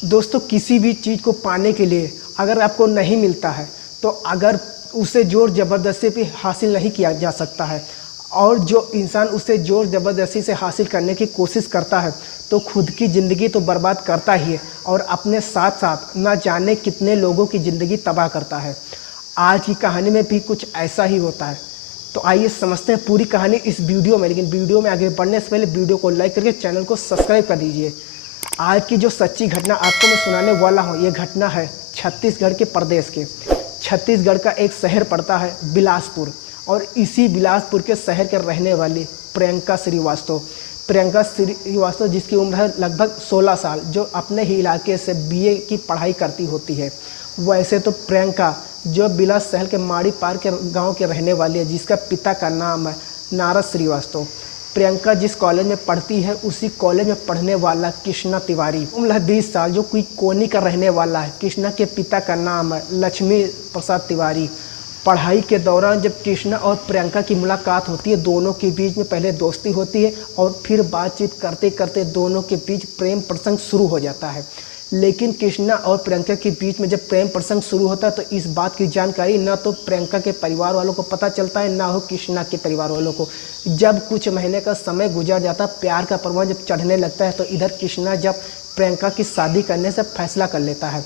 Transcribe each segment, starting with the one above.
दोस्तों, किसी भी चीज़ को पाने के लिए अगर आपको नहीं मिलता है तो अगर उसे ज़ोर ज़बरदस्ती भी हासिल नहीं किया जा सकता है, और जो इंसान उसे ज़ोर ज़बरदस्ती से हासिल करने की कोशिश करता है तो खुद की ज़िंदगी तो बर्बाद करता ही है और अपने साथ साथ ना जाने कितने लोगों की ज़िंदगी तबाह करता है। आज की कहानी में भी कुछ ऐसा ही होता है। तो आइए समझते हैं पूरी कहानी इस वीडियो में। लेकिन वीडियो में आगे बढ़ने से पहले वीडियो को लाइक करके चैनल को सब्सक्राइब कर दीजिए। आज की जो सच्ची घटना आपको मैं सुनाने वाला हूँ, ये घटना है छत्तीसगढ़ के प्रदेश के। छत्तीसगढ़ का एक शहर पड़ता है बिलासपुर, और इसी बिलासपुर के शहर के रहने वाली प्रियंका श्रीवास्तव जिसकी उम्र है लगभग 16 साल, जो अपने ही इलाके से बीए की पढ़ाई करती होती है। वैसे तो प्रियंका जो बिलास शहर के माड़ी पार के गांव के रहने वाली है, जिसका पिता का नाम है नारद श्रीवास्तव। प्रियंका जिस कॉलेज में पढ़ती है उसी कॉलेज में पढ़ने वाला कृष्णा तिवारी, उम्र है 20 साल, जो कोई कोनी का रहने वाला है। कृष्णा के पिता का नाम है लक्ष्मी प्रसाद तिवारी। पढ़ाई के दौरान जब कृष्णा और प्रियंका की मुलाकात होती है, दोनों के बीच में पहले दोस्ती होती है और फिर बातचीत करते करते दोनों के बीच प्रेम प्रसंग शुरू हो जाता है। लेकिन कृष्णा और प्रियंका के बीच में जब प्रेम प्रसंग शुरू होता है तो इस बात की जानकारी ना तो प्रियंका के परिवार वालों को पता चलता है, ना हो कृष्णा के परिवार वालों को। जब कुछ महीने का समय गुजर जाता है, प्यार का परवान जब चढ़ने लगता है, तो इधर कृष्णा जब प्रियंका की शादी करने से फैसला कर लेता है।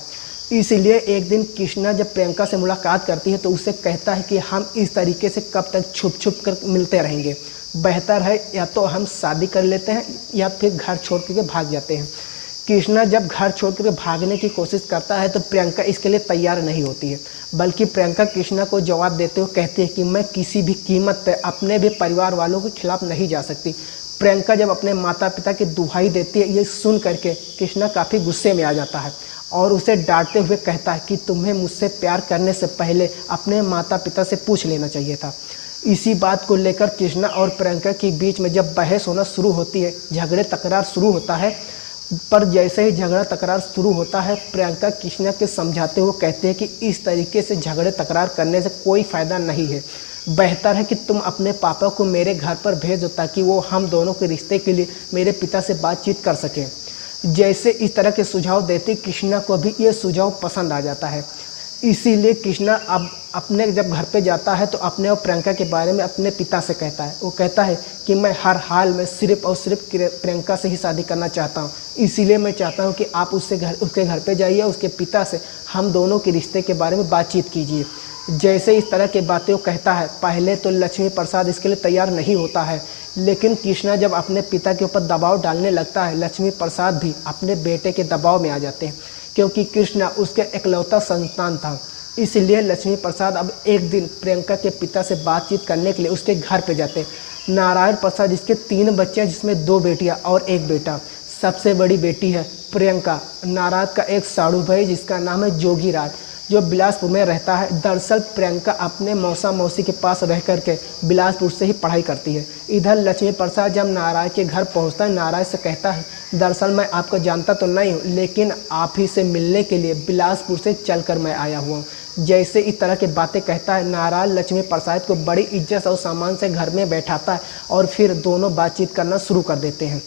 इसलिए एक दिन कृष्णा जब प्रियंका से मुलाकात करती है तो उसे कहता है कि हम इस तरीके से कब तक छुप छुप कर मिलते रहेंगे, बेहतर है या तो हम शादी कर लेते हैं या फिर घर छोड़ के भाग जाते हैं। कृष्णा जब घर छोड़ कर भागने की कोशिश करता है तो प्रियंका इसके लिए तैयार नहीं होती है, बल्कि प्रियंका कृष्णा को जवाब देते हुए कहती है कि मैं किसी भी कीमत पर अपने भी परिवार वालों के खिलाफ नहीं जा सकती। प्रियंका जब अपने माता पिता की दुहाई देती है, ये सुन करके कृष्णा काफ़ी गुस्से में आ जाता है और उसे डांटते हुए कहता है कि तुम्हें मुझसे प्यार करने से पहले अपने माता पिता से पूछ लेना चाहिए था। इसी बात को लेकर कृष्णा और प्रियंका के बीच में जब बहस होना शुरू होती है, झगड़े तकरार शुरू होता है। पर जैसे ही झगड़ा तकरार शुरू होता है, प्रियंका कृष्णा के समझाते हुए कहते हैं कि इस तरीके से झगड़े तकरार करने से कोई फ़ायदा नहीं है, बेहतर है कि तुम अपने पापा को मेरे घर पर भेज दो ताकि वो हम दोनों के रिश्ते के लिए मेरे पिता से बातचीत कर सकें। जैसे इस तरह के सुझाव देते कृष्णा को भी ये सुझाव पसंद आ जाता है। इसीलिए कृष्णा अब अपने जब घर पे जाता है तो अपने और प्रियंका के बारे में अपने पिता से कहता है। वो कहता है कि मैं हर हाल में सिर्फ और सिर्फ प्रियंका से ही शादी करना चाहता हूँ, इसीलिए मैं चाहता हूँ कि आप उसके घर पे जाइए, उसके पिता से हम दोनों के रिश्ते के बारे में बातचीत कीजिए। जैसे इस तरह की बातें वो कहता है, पहले तो लक्ष्मी प्रसाद इसके लिए तैयार नहीं होता है, लेकिन कृष्णा जब अपने पिता के ऊपर दबाव डालने लगता है, लक्ष्मी प्रसाद भी अपने बेटे के दबाव में आ जाते हैं, क्योंकि कृष्णा उसके इकलौता संतान था। इसलिए लक्ष्मी प्रसाद अब एक दिन प्रियंका के पिता से बातचीत करने के लिए उसके घर पे जाते हैं। नारायण प्रसाद जिसके 3 बच्चे हैं, जिसमें 2 बेटियां और 1 बेटा। सबसे बड़ी बेटी है प्रियंका, नारायण का एक साड़ू भाई जिसका नाम है जोगीराज, जो बिलासपुर में रहता है। दरअसल प्रियंका अपने मौसा मौसी के पास रह करके बिलासपुर से ही पढ़ाई करती है। इधर लक्ष्मी प्रसाद जब नारायण के घर पहुंचता है, नारायण से कहता है, दरअसल मैं आपको जानता तो नहीं हूँ, लेकिन आप ही से मिलने के लिए बिलासपुर से चलकर मैं आया हुआ हूँ। जैसे इस तरह की बातें कहता है, नारायण लक्ष्मी प्रसाद को बड़ी इज्जत और सम्मान से घर में बैठाता है और फिर दोनों बातचीत करना शुरू कर देते हैं।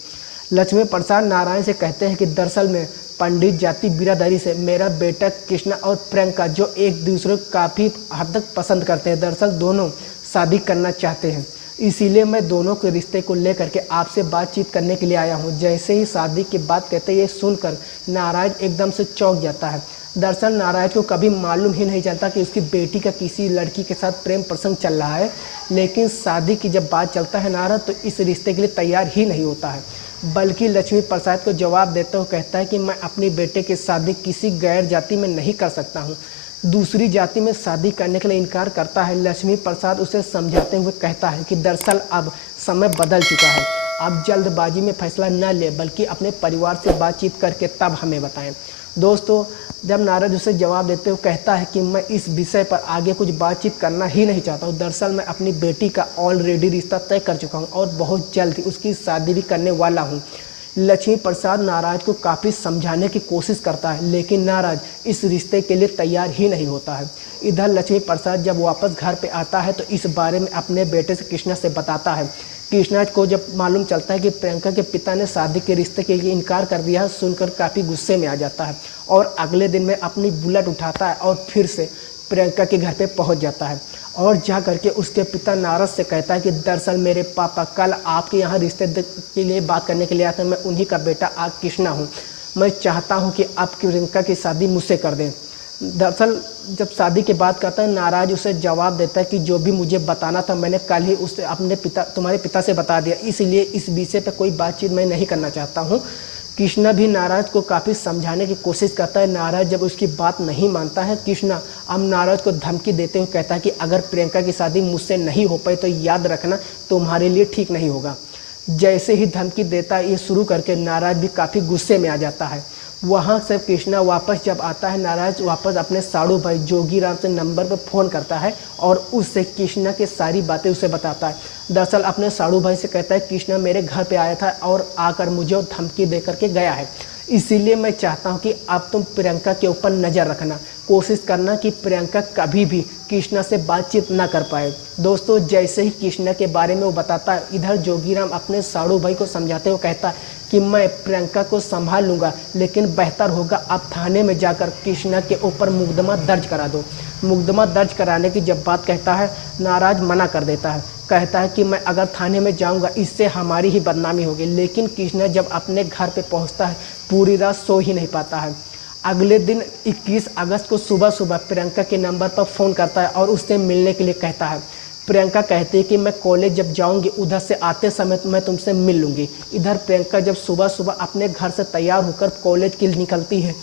लक्ष्मी प्रसाद नारायण से कहते हैं कि दरअसल में पंडित जाति बिरादरी से मेरा बेटा कृष्णा और प्रियंका, जो एक दूसरे को काफ़ी हद तक पसंद करते हैं, दरअसल दोनों शादी करना चाहते हैं, इसीलिए मैं दोनों के रिश्ते को लेकर के आपसे बातचीत करने के लिए आया हूं। जैसे ही शादी की बात कहते हैं, ये सुनकर नारायण एकदम से चौंक जाता है। दरअसल नारायण को कभी मालूम ही नहीं चलता कि उसकी बेटी का किसी लड़की के साथ प्रेम प्रसंग चल रहा है, लेकिन शादी की जब बात चलता है नारायण तो इस रिश्ते के लिए तैयार ही नहीं होता है, बल्कि लक्ष्मी प्रसाद को जवाब देते हुए कहता है कि मैं अपनी बेटे की शादी किसी गैर जाति में नहीं कर सकता हूँ, दूसरी जाति में शादी करने के लिए इनकार करता है। लक्ष्मी प्रसाद उसे समझाते हुए कहता है कि दरअसल अब समय बदल चुका है, आप जल्दबाजी में फैसला न लें, बल्कि अपने परिवार से बातचीत करके तब हमें बताएं। दोस्तों, जब नारद उसे जवाब देते हुए कहता है कि मैं इस विषय पर आगे कुछ बातचीत करना ही नहीं चाहता हूँ, दरअसल मैं अपनी बेटी का ऑलरेडी रिश्ता तय कर चुका हूँ और बहुत जल्द ही उसकी शादी भी करने वाला हूँ। लक्ष्मी प्रसाद नाराज को काफ़ी समझाने की कोशिश करता है, लेकिन नाराज इस रिश्ते के लिए तैयार ही नहीं होता है। इधर लक्ष्मी प्रसाद जब वापस घर पे आता है तो इस बारे में अपने बेटे से कृष्णा से बताता है कृष्णा को जब मालूम चलता है कि प्रियंका के पिता ने शादी के रिश्ते के लिए इनकार कर दिया है, सुनकर काफ़ी गुस्से में आ जाता है और अगले दिन में अपनी बुलेट उठाता है और फिर से प्रियंका के घर पे पहुंच जाता है और जा करके उसके पिता नारद से कहता है कि दरअसल मेरे पापा कल आपके यहाँ रिश्ते के लिए बात करने के लिए आए थे, मैं उन्हीं का बेटा आज कृष्णा हूँ। मैं चाहता हूँ कि आप प्रियंका की शादी मुझसे कर दें। दरअसल जब शादी की बात करता है, नाराज उसे जवाब देता है कि जो भी मुझे बताना था मैंने कल ही उसे अपने तुम्हारे पिता से बता दिया, इसलिए इस विषय पर कोई बातचीत मैं नहीं करना चाहता हूँ। कृष्णा भी नाराज को काफ़ी समझाने की कोशिश करता है। नाराज जब उसकी बात नहीं मानता है, कृष्णा अब नाराज को धमकी देते हुए कहता है कि अगर प्रियंका की शादी मुझसे नहीं हो पाई तो याद रखना तुम्हारे लिए ठीक नहीं होगा। जैसे ही धमकी देता है ये शुरू करके नाराज भी काफ़ी गुस्से में आ जाता है। वहाँ से कृष्णा वापस जब आता है, नाराज वापस अपने साड़ू भाई जोगीराम से नंबर पर फ़ोन करता है और उससे कृष्णा की सारी बातें उसे बताता है। दरअसल अपने साड़ू भाई से कहता है कृष्णा मेरे घर पे आया था और आकर मुझे धमकी दे करके गया है, इसीलिए मैं चाहता हूँ कि अब तुम प्रियंका के ऊपर नज़र रखना, कोशिश करना कि प्रियंका कभी भी कृष्णा से बातचीत ना कर पाए। दोस्तों जैसे ही कृष्णा के बारे में वो बताता है, इधर जोगीराम अपने साड़ू भाई को समझाते हुए कहता है कि मैं प्रियंका को संभाल लूँगा, लेकिन बेहतर होगा आप थाने में जाकर कृष्णा के ऊपर मुकदमा दर्ज करा दो। मुकदमा दर्ज कराने की जब बात कहता है, नाराज मना कर देता है, कहता है कि मैं अगर थाने में जाऊंगा इससे हमारी ही बदनामी होगी। लेकिन कृष्णा जब अपने घर पे पहुंचता है पूरी रात सो ही नहीं पाता है। अगले दिन 21 अगस्त को सुबह सुबह प्रियंका के नंबर पर फ़ोन करता है और उससे मिलने के लिए कहता है। प्रियंका कहती है कि मैं कॉलेज जब जाऊंगी उधर से आते समय मैं तुमसे मिल लूँगी। इधर प्रियंका जब सुबह सुबह अपने घर से तैयार होकर कॉलेज के लिए निकलती है,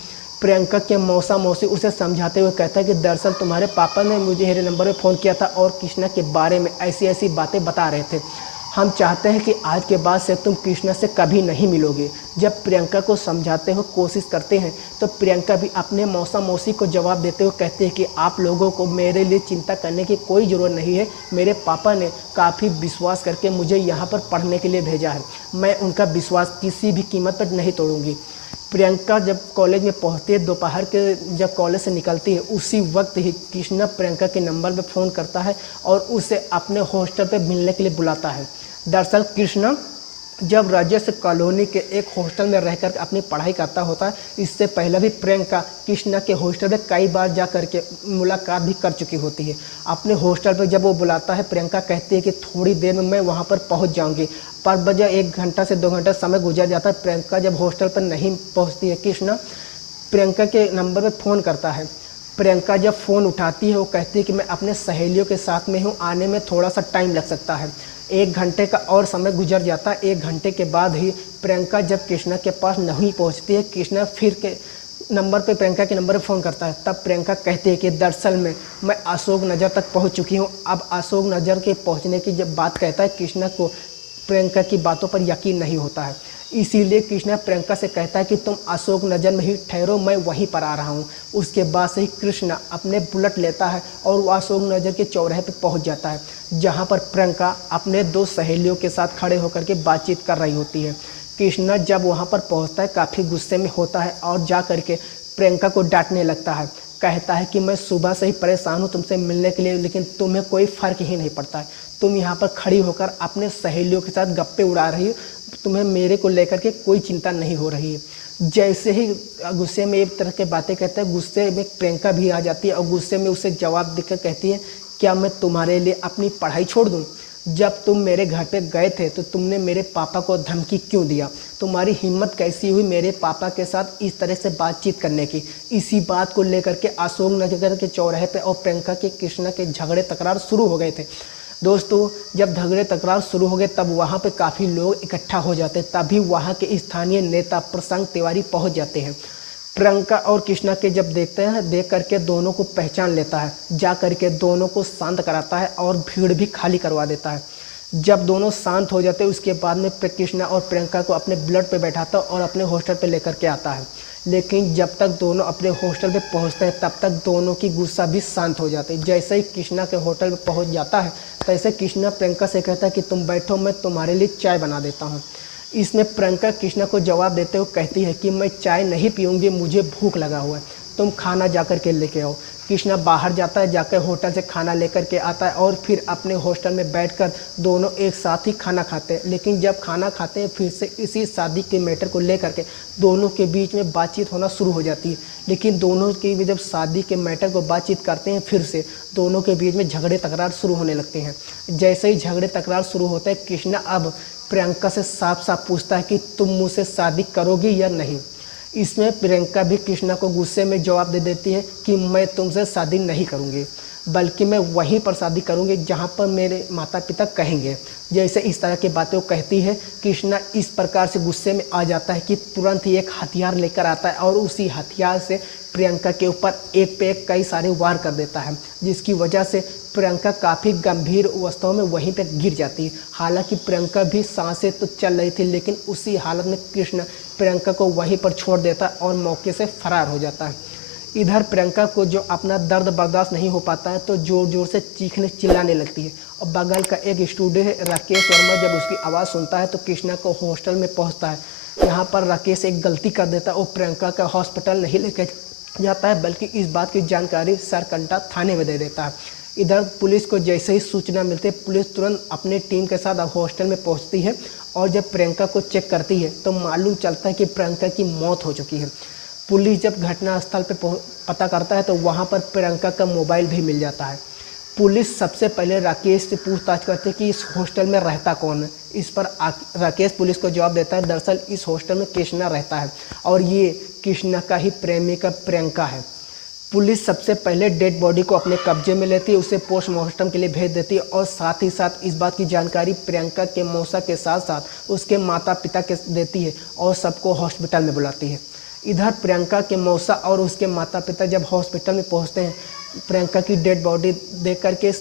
प्रियंका के मौसी उसे समझाते हुए कहता है कि दरअसल तुम्हारे पापा ने मुझे मेरे नंबर पे फ़ोन किया था और कृष्णा के बारे में ऐसी ऐसी बातें बता रहे थे। हम चाहते हैं कि आज के बाद से तुम कृष्णा से कभी नहीं मिलोगे। जब प्रियंका को समझाते हुए कोशिश करते हैं तो प्रियंका भी अपने मौसी को जवाब देते हुए कहते हैं कि आप लोगों को मेरे लिए चिंता करने की कोई ज़रूरत नहीं है, मेरे पापा ने काफ़ी विश्वास करके मुझे यहाँ पर पढ़ने के लिए भेजा है, मैं उनका विश्वास किसी भी कीमत पर नहीं तोड़ूंगी। प्रियंका जब कॉलेज में पहुंचती है, दोपहर के जब कॉलेज से निकलती है, उसी वक्त ही कृष्णा प्रियंका के नंबर पे फ़ोन करता है और उसे अपने हॉस्टल पे मिलने के लिए बुलाता है। दरअसल कृष्णा जब राजेश कॉलोनी के एक हॉस्टल में रहकर अपनी पढ़ाई करता होता है, इससे पहले भी प्रियंका कृष्णा के हॉस्टल में कई बार जा करके मुलाकात भी कर चुकी होती है। अपने हॉस्टल पर जब वो बुलाता है, प्रियंका कहती है कि थोड़ी देर में मैं वहाँ पर पहुँच जाऊँगी, पर बजा 1 घंटा से 2 घंटा समय गुजर जाता है। प्रियंका जब हॉस्टल पर नहीं पहुँचती है, कृष्णा प्रियंका के नंबर पर फ़ोन करता है। प्रियंका जब फ़ोन उठाती है वो कहती है कि मैं अपने सहेलियों के साथ में हूँ, आने में थोड़ा सा टाइम लग सकता है। 1 घंटे का और समय गुजर जाता है। 1 घंटे के बाद ही प्रियंका जब कृष्णा के पास नहीं पहुंचती है, कृष्णा फिर के नंबर पे प्रियंका के नंबर पे फ़ोन करता है। तब प्रियंका कहती है कि दरअसल में मैं अशोक नगर तक पहुंच चुकी हूं। अब अशोक नगर के पहुंचने की जब बात कहता है, कृष्णा को प्रियंका की बातों पर यकीन नहीं होता है, इसीलिए कृष्णा प्रियंका से कहता है कि तुम अशोक नगर में ही ठहरो, मैं वहीं पर आ रहा हूँ। उसके बाद से ही कृष्णा अपने बुलेट लेता है और वो अशोक नगर के चौराहे पर पहुँच जाता है, जहाँ पर प्रियंका अपने 2 सहेलियों के साथ खड़े होकर के बातचीत कर रही होती है। कृष्णा जब वहाँ पर पहुँचता है काफ़ी गुस्से में होता है और जा करके प्रियंका को डांटने लगता है। कहता है कि मैं सुबह से ही परेशान हूँ तुमसे मिलने के लिए, लेकिन तुम्हें कोई फ़र्क ही नहीं पड़ता है। तुम यहाँ पर खड़ी होकर अपने सहेलियों के साथ गप्पे उड़ा रही हो, तुम्हें मेरे को लेकर के कोई चिंता नहीं हो रही है। जैसे ही गुस्से में एक तरह की बातें कहते हैं, गुस्से में प्रियंका भी आ जाती है और गुस्से में उसे जवाब देकर कहती है, क्या मैं तुम्हारे लिए अपनी पढ़ाई छोड़ दूँ? जब तुम मेरे घर पे गए थे तो तुमने मेरे पापा को धमकी क्यों दिया? तुम्हारी हिम्मत कैसी हुई मेरे पापा के साथ इस तरह से बातचीत करने की? इसी बात को लेकर के अशोक नगर के चौराहे पे और प्रियंका के कृष्णा के झगड़े तकरार शुरू हो गए थे। दोस्तों जब झगड़े तकरार शुरू हो गए तब वहाँ पे काफ़ी लोग इकट्ठा हो जाते हैं। तभी वहाँ के स्थानीय नेता प्रशांत तिवारी पहुँच जाते हैं। प्रियंका और कृष्णा के जब देखते हैं, देख करके दोनों को पहचान लेता है, जा करके दोनों को शांत कराता है और भीड़ भी खाली करवा देता है। जब दोनों शांत हो जाते हैं उसके बाद में कृष्णा और प्रियंका को अपने बुलेट पे बैठाता और अपने हॉस्टल पे लेकर के आता है। लेकिन जब तक दोनों अपने हॉस्टल पे पहुंचते हैं तब तक दोनों की गुस्सा भी शांत हो जाती है। जैसे ही कृष्णा के होटल पे पहुंच जाता है तैसे कृष्णा प्रियंका से कहता है कि तुम बैठो, मैं तुम्हारे लिए चाय बना देता हूँ। इसमें प्रियंका कृष्णा को जवाब देते हुए कहती है कि मैं चाय नहीं पीऊँगी, मुझे भूख लगा हुआ है, तुम खाना जा कर के लेके आओ। कृष्णा बाहर जाता है, जाकर होटल से खाना लेकर के आता है और फिर अपने हॉस्टल में बैठकर दोनों एक साथ ही खाना खाते हैं। लेकिन जब खाना खाते हैं फिर से इसी शादी के मैटर को लेकर के दोनों के बीच में बातचीत होना शुरू हो जाती है। लेकिन दोनों के भी जब शादी के मैटर को बातचीत करते हैं फिर से दोनों के बीच में झगड़े तकरार शुरू होने लगते हैं। जैसे ही झगड़े तकरार शुरू होता है, कृष्णा अब प्रियंका से साफ साफ पूछता है कि तुम मुझसे शादी करोगी या नहीं। इसमें प्रियंका भी कृष्णा को गुस्से में जवाब दे देती है कि मैं तुमसे शादी नहीं करूँगी, बल्कि मैं वहीं पर शादी करूँगी जहाँ पर मेरे माता पिता कहेंगे। जैसे इस तरह की बातें वो कहती है, कृष्णा इस प्रकार से गुस्से में आ जाता है कि तुरंत ही एक हथियार लेकर आता है और उसी हथियार से प्रियंका के ऊपर एक पे एक कई सारे वार कर देता है, जिसकी वजह से प्रियंका काफ़ी गंभीर अवस्थाओं में वहीं पे गिर जाती है। हालांकि प्रियंका भी सांसें तो चल रही थी, लेकिन उसी हालत में कृष्ण प्रियंका को वहीं पर छोड़ देता है और मौके से फरार हो जाता है। इधर प्रियंका को जो अपना दर्द बर्दाश्त नहीं हो पाता है तो ज़ोर ज़ोर से चीखने चिल्लाने लगती है। और बगल का एक स्टूडेंट है राकेश वर्मा, जब उसकी आवाज़ सुनता है तो कृष्णा को हॉस्टल में पहुंचता है। यहाँ पर राकेश एक गलती कर देता है, वो प्रियंका का हॉस्पिटल नहीं लेकर जाता है, बल्कि इस बात की जानकारी सरकंडा थाने में दे देता है। इधर पुलिस को जैसे ही सूचना मिलती है, पुलिस तुरंत अपने टीम के साथ हॉस्टल में पहुंचती है और जब प्रियंका को चेक करती है तो मालूम चलता है कि प्रियंका की मौत हो चुकी है। पुलिस जब घटनास्थल पर पता करता है तो वहां पर प्रियंका का मोबाइल भी मिल जाता है। पुलिस सबसे पहले राकेश से पूछताछ करती है कि इस हॉस्टल में रहता कौन है। इस पर राकेश पुलिस को जवाब देता है, दरअसल इस हॉस्टल में कृष्णा रहता है और ये कृष्णा का ही प्रेमिका प्रियंका है। पुलिस सबसे पहले डेड बॉडी को अपने कब्जे में लेती है, उसे पोस्टमार्टम के लिए भेज देती है और साथ ही साथ इस बात की जानकारी प्रियंका के मौसा के साथ साथ उसके माता पिता के देती है और सबको हॉस्पिटल में बुलाती है। इधर प्रियंका के मौसा और उसके माता पिता जब हॉस्पिटल में पहुंचते हैं, प्रियंका की डेड बॉडी देख करके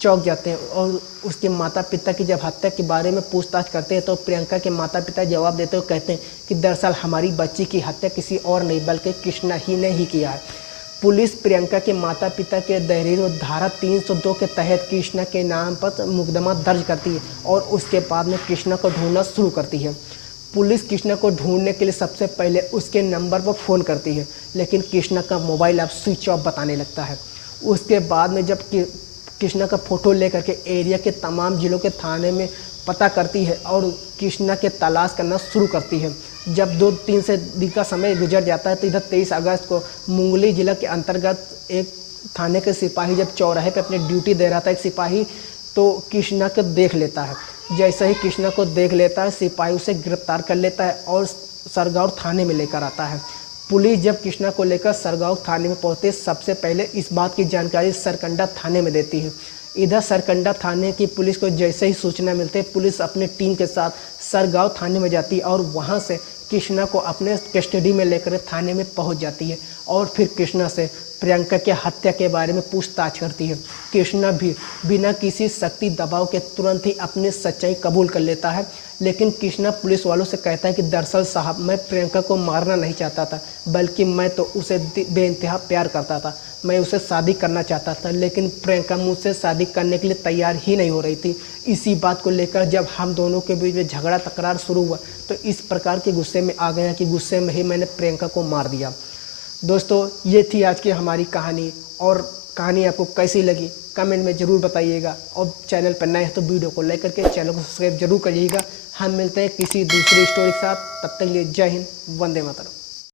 चौंक जाते हैं और उसके माता पिता की जब हत्या के बारे में पूछताछ करते हैं तो प्रियंका के माता पिता जवाब देते हुए कहते हैं कि दरअसल हमारी बच्ची की हत्या किसी और नहीं बल्कि कृष्णा ही ने ही किया है। पुलिस प्रियंका के माता पिता के दहलील और धारा 302 के तहत कृष्णा के नाम पर मुकदमा दर्ज करती है और उसके बाद में कृष्णा को ढूंढना शुरू करती है। पुलिस कृष्णा को ढूंढने के लिए सबसे पहले उसके नंबर पर फ़ोन करती है, लेकिन कृष्णा का मोबाइल अब स्विच ऑफ बताने लगता है। उसके बाद में जब कृष्णा का फ़ोटो लेकर के एरिया के तमाम ज़िलों के थाने में पता करती है और कृष्णा के तलाश करना शुरू करती है। जब 2-3 से दिन का समय गुजर जाता है तो इधर 23 अगस्त को मुंगली जिला के अंतर्गत एक थाने के सिपाही जब चौराहे पे अपनी ड्यूटी दे रहा था, एक सिपाही तो कृष्णा को देख लेता है। जैसे ही कृष्णा को देख लेता है, सिपाही उसे गिरफ्तार कर लेता है और सरगांव थाने में लेकर आता है। पुलिस जब कृष्णा को लेकर सरगांव थाने में पहुंचते सबसे पहले इस बात की जानकारी सरकंडा थाने में देती है। इधर सरकंडा थाने की पुलिस को जैसे ही सूचना मिलती है, पुलिस अपने टीम के साथ सरगांव थाने में जाती है और वहां से कृष्णा को अपने कस्टडी में लेकर थाने में पहुंच जाती है और फिर कृष्णा से प्रियंका के हत्या के बारे में पूछताछ करती है। कृष्णा भी बिना किसी शक्ति दबाव के तुरंत ही अपनी सच्चाई कबूल कर लेता है, लेकिन कृष्णा पुलिस वालों से कहता है कि दरअसल साहब मैं प्रियंका को मारना नहीं चाहता था, बल्कि मैं तो उसे बेइंतहा प्यार करता था। मैं उसे शादी करना चाहता था, लेकिन प्रियंका मुझसे शादी करने के लिए तैयार ही नहीं हो रही थी। इसी बात को लेकर जब हम दोनों के बीच में झगड़ा तकरार शुरू हुआ तो इस प्रकार के गुस्से में आ गया कि गुस्से में ही मैंने प्रियंका को मार दिया। दोस्तों, ये थी आज की हमारी कहानी और कहानी आपको कैसी लगी कमेंट में ज़रूर बताइएगा और चैनल पर नए हैं तो वीडियो को लाइक करके चैनल को सब्सक्राइब जरूर करिएगा। हम मिलते हैं किसी दूसरी स्टोरी के साथ, तब तक के लिए जय हिंद, वंदे मातरम।